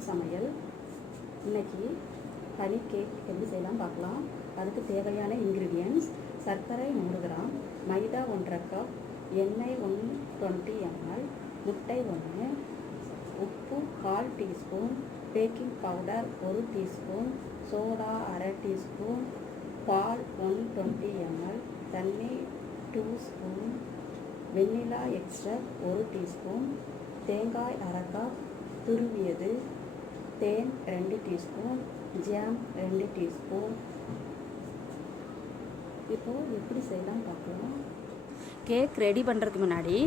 வணக்கம் சமையல். இன்னைக்கு பனி கேக் எப்படி செய்யலாம் பார்க்கலாம். அதுக்கு தேவையான இன்க்ரீடியன்ட்ஸ்: சர்க்கரை 100 கிராம், மைதா 1½ கப், எண்ணெய் 120 ml, முட்டை 1, உப்பு 1/4 teaspoon, baking powder 1 teaspoon, soda 1/2 teaspoon, பால் 120 ml, தண்ணி 2 ஸ்பூன், வெண்ணிலா எக்ஸ்ட்ராக்ட் 1 டீஸ்பூன், தேங்காய் 1/2 கப் துருவியது, தேன் 2 டீஸ்பூன், ஜாம் 2 டீஸ்பூன். இப்போது எப்படி செய்யலாம் பார்க்கலாம். கேக் ரெடி பண்ணுறதுக்கு முன்னாடி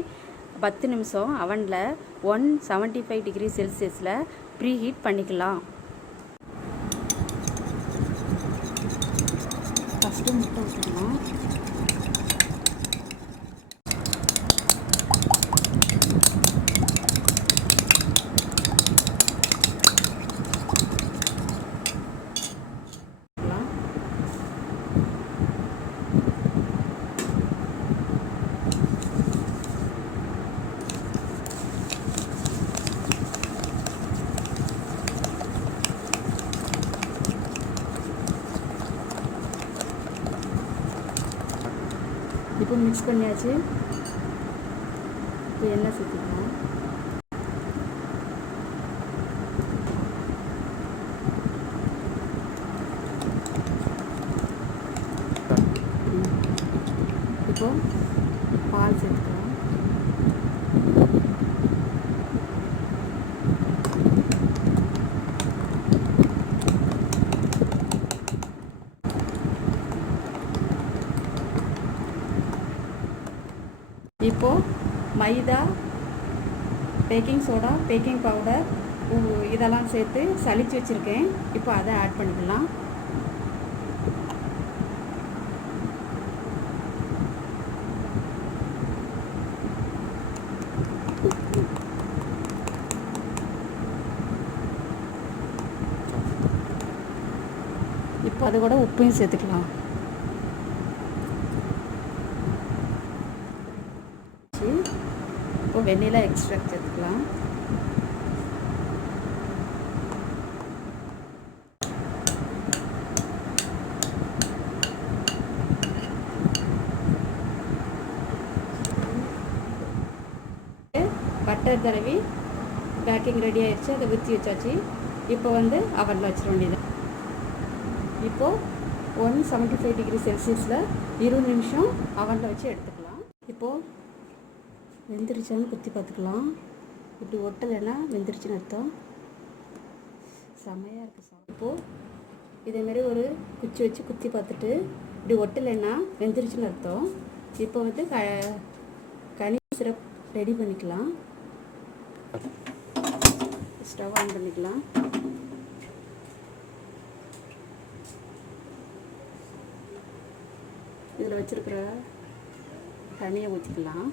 10 நிமிஷம் அவனில் 175 டிகிரி செல்சியஸில் ப்ரீ ஹீட் பண்ணிக்கலாம். ஃபஸ்ட்டு முட்டை ஊற்றிக்கலாம். இப்போ மிக்ஸ் பண்ணியாச்சு. இப்போ எண்ணெய் சேர்த்துக்கலாம். இப்போ பால் சேர்த்துக்கலாம். இப்போது மைதா, பேக்கிங் சோடா, பேக்கிங் பவுடர் இதெல்லாம் சேர்த்து சலிச்சு வச்சுருக்கேன். இப்போ அதை ஆட் பண்ணிக்கலாம். இப்போ அது கூட உப்பையும் சேர்த்துக்கலாம். இப்போ வெண்ணிலா எக்ஸ்ட்ராக்ட் சேர்த்துக்கலாம். பட்டர் தடவி பேக்கிங் ரெடி ஆயிடுச்சு. அதை ஊற்றி வச்சாச்சு. இப்போ அவனில் வச்சிட வேண்டியது. இப்போது 175 டிகிரி செல்சியஸில் 20 நிமிஷம் அவனில் வச்சு எடுத்துக்கலாம். இப்போது வெந்துருச்சான்னு குத்தி பார்த்துக்கலாம். இப்படி ஒட்டலைன்னா வெந்துருச்சுன்னு அர்த்தம். செமையாக இருக்குது. இப்போது இதேமாரி ஒரு குச்சி வச்சு குத்தி பார்த்துட்டு இப்படி ஒட்டலைன்னா வெந்துருச்சுன்னு அர்த்தம். இப்போ கனி சிரப் ரெடி பண்ணிக்கலாம். ஸ்டவ் ஆன் பண்ணிக்கலாம். இதில் வச்சுருக்கிற தண்ணியை ஊற்றிக்கலாம்.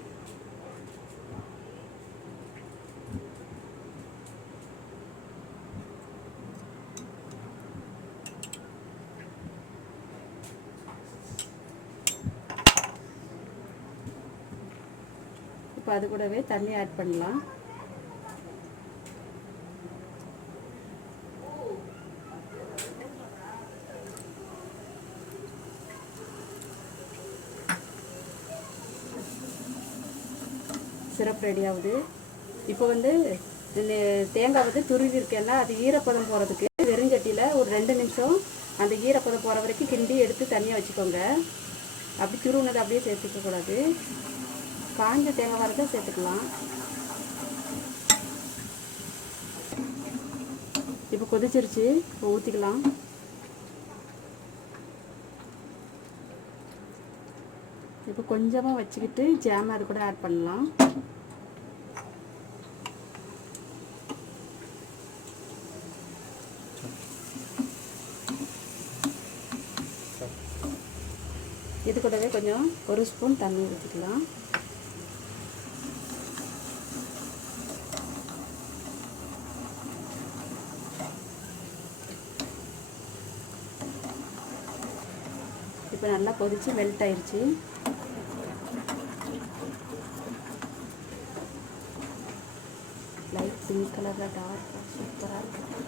இப்போ அது கூடவே தண்ணி ஆட் பண்ணலாம். சிரப் ரெடி ஆகுது. இப்போ தேங்காய் துருவி இருக்கேன்னா அது ஈரப்பதம் போகிறதுக்கு வெறுஞ்சட்டியில் ஒரு 2 நிமிஷம் அந்த ஈரப்பதம் போகிற வரைக்கும் கிண்டி எடுத்து தனியாக வச்சுக்கோங்க. அப்படி துருவுனது அப்படியே சேர்த்துக்கக்கூடாது. காஞ்ச தேங்காய் வரதை சேர்த்துக்கலாம். இப்போ கொதிச்சிருச்சு. இப்போ ஊற்றிக்கலாம். இப்போ கொஞ்சமாக வச்சுக்கிட்டு ஜாம் அது கூட ஆட் பண்ணலாம். இது கூடவே கொஞ்சம் 1 ஸ்பூன் தண்ணி ஊற்றிக்கலாம். இப்போ நல்லா கொதிச்சு மெல்ட் ஆயிடுச்சு. லைட் பிங்க் கலரில் டார்க்காக சூப்பராக இருக்கும்.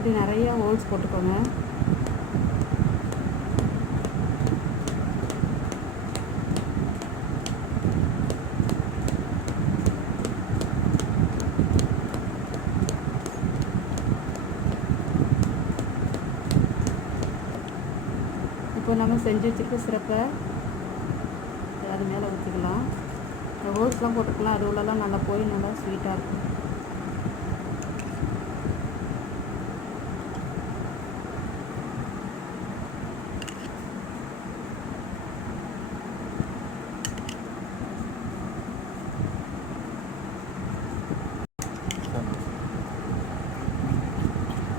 இப்படி நிறைய ஹோல்ஸ் போட்டுக்கோங்க. இப்போ நம்ம செஞ்சு வச்சுருக்க சிரப்பை அது மேலே ஊற்றிக்கலாம். இந்த ஹோல்ஸ்லாம் போட்டுக்கலாம், அது உள்ளலாம் நல்லா போய் நல்லா ஸ்வீட்டாக இருக்கும்.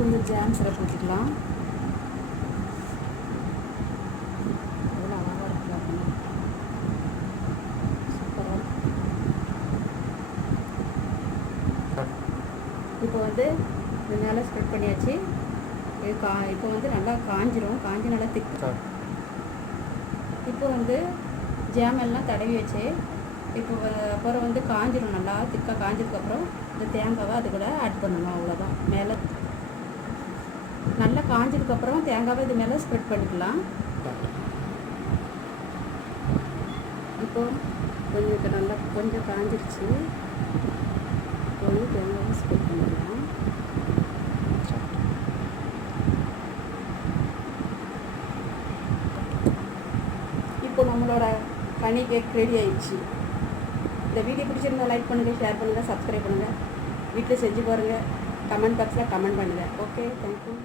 கொஞ்சம் ஜாம் சிரப் ஊற்றிக்கலாம். எவ்வளோ அழகாக இருக்குது அப்படின்னு சூப்பராக. இப்போ வந்து இது மேலே ஸ்ப்ரெட் பண்ணியாச்சு. இது இப்போ வந்து நல்லா காஞ்சிரும், காஞ்சி நல்லா திக்கு. இப்போ வந்து ஜாம் எல்லாம் தடவி வச்சு இப்போ அப்புறம் வந்து காஞ்சிரும், நல்லா திக்காக காஞ்சதுக்கப்புறம் இந்த தேங்காவை அது கூட ஆட் பண்ணணும். அவ்வளோதான். மேலே நல்லா காஞ்சதுக்கப்புறம் தேங்காவை இது மேலே ஸ்ப்ரெட் பண்ணிக்கலாம். இப்போ கொஞ்சம் நல்லா கொஞ்சம் காஞ்சிருச்சு. இப்போ வந்து தேங்காவை ஸ்ப்ரெட் பண்ணிக்கலாம். இப்போ நம்மளோட பனி கேக் ரெடி ஆயிடுச்சு. இந்த வீடியோ பிடிச்சிருந்தா லைக் பண்ணுங்கள், ஷேர் பண்ணுங்கள், சப்ஸ்கிரைப் பண்ணுங்கள். வீட்டில் செஞ்சு பாருங்கள், கமெண்ட் பாக்ஸில் கமெண்ட் பண்ணுங்கள். Okay, thank you.